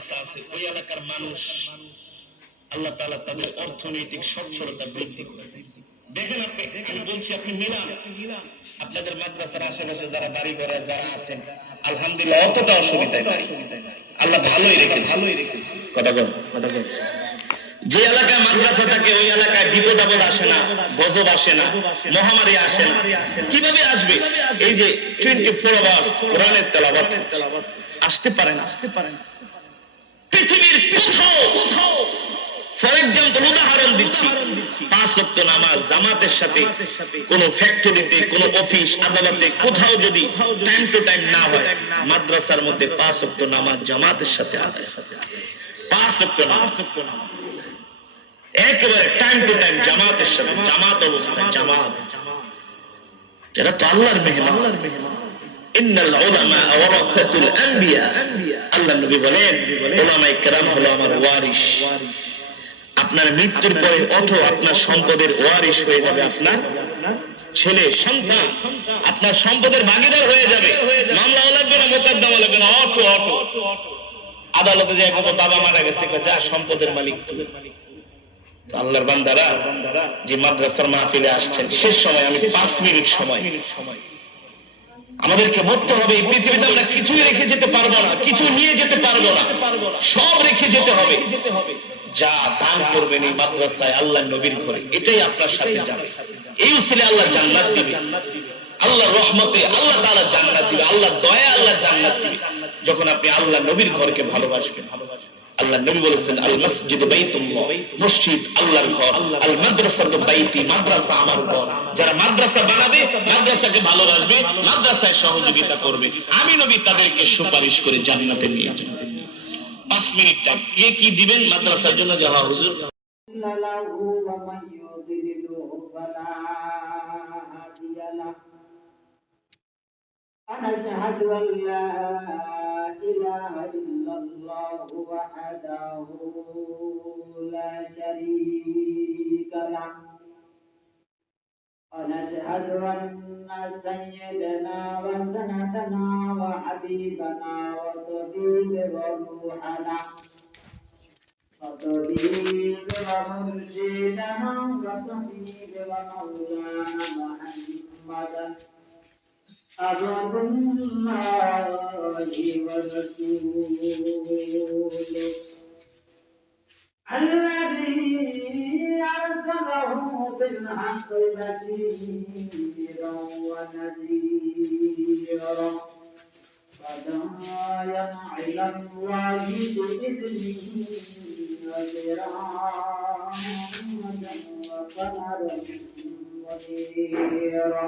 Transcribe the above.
মাদ্রাসা আছে ওই এলাকার মানুষ আল্লাহ তাআলা তাদের অর্থনৈতিক সচ্ছলতা বৃদ্ধি করে। দেখেন আপনি, আমি বলছি আপনি মিলান আপনাদের মাদ্রাসার আশেপাশে যারা বাড়ি ঘরে যারা আছেন, আলহামদুলিল্লাহ অতটা অসুবিধা নাই, আল্লাহ ভালোই রেখেছে। কথা বল। যে এলাকায় মাদ্রাসা থাকে ওই এলাকায় বিপদ আপদ আসে না, গজব আসে না, মহামারী আসে না। কিভাবে আসবে? এই যে 24 আওয়ার্স কোরআনের তেলাওয়াত আসতে পারে না। পৃথিবীর কোথাও, ফর এক্সাম্পল উদাহরণ দিচ্ছি, 5 ওয়াক্ত নামাজ জামাতের সাথে কোন ফ্যাক্টরিতে, কোন অফিস আদালতে কোথাও যদি টাইম টু টাইম না হয়, মাদ্রাসার মধ্যে 5 ওয়াক্ত নামাজ জামাতের সাথে আদায়, 5 ওয়াক্ত নামাজ একেবারে টাইম টু টাইম জামাতের সাথে, জামাত অবস্থায়, জামাত, যারা তো আল্লাহর মেহমান। ইন্নাল উলামা ওয়ারাসাতুল আম্বিয়া, আল্লাহর নবী বলেন উলামায়ে কেরাম হলো আমার ওয়ারিস। আপনার মৃত্যুর পরে অথ আপনার সম্পদের ওয়ারিস হয়ে যাবে আপনার ছেলে সন্তান, আপনার সম্পদের ভাগীদার হয়ে যাবে। মামলাও লাগবে না, মোকদ্দমা লাগবে না, অটো আদালতে যে কোনো বাবা মারা গেছে, যা সম্পদের মালিক তুমি। আল্লাহর বান্দারা যে মাদ্রাসার মাহফিলে আসছেন, শেষ সময় আমি 5 মিনিট সময় আমাদেরকে মরতে হবে। এই পৃথিবীতে আমরা কিছুই রেখে যেতে পারবো না, কিছু নিয়ে যেতে পারবো না, সব রেখে যেতে হবে। যা দান করবেন এই মাদ্রাসায়, আল্লাহ নবীর ঘরে, এটাই আপনার সাথে যাবে। এই উসিলে আল্লাহ জান্নাত দিবে, আল্লাহর রহমতে আল্লাহ তাআলা জান্নাত দিবে, আল্লাহ দয়া আল্লাহ জান্নাত দিবে যখন আপনি আল্লাহ নবীর ঘরকে ভালোবাসবেন। আল্লাহ নবী বলেছেন আল মসজিদ বাইতুল্লাহ, মসজিদ আল্লাহর ঘর, আল মাদ্রাসাতু বাইতি, মাদ্রাসা আমার ঘর। যারা মাদ্রাসা বানাবে, মাদ্রাসাকে ভালোবাসবে, মাদ্রাসায় সহযোগিতা করবে, আমি নবী তাদেরকে সুপারিশ করে জান্নাতে নিয়ে যাব। 5 মিনিট টাইম কে কি দিবেন মাদ্রাসার জন্য? যাওয়া হুজুর أشهد أن لا إله إلا الله وحده لا شريك له ونشهد أن سيدنا وسندنا وحبيبنا وطبيب روحنا وطبيب ومرشدنا وطبيب ومولانا محمدا عبد الله ورسوله الذي أرسله بالحق بشيرا ونذيرا وداعيا إلى الله بإذنه وسراجا وقمرا منيرا.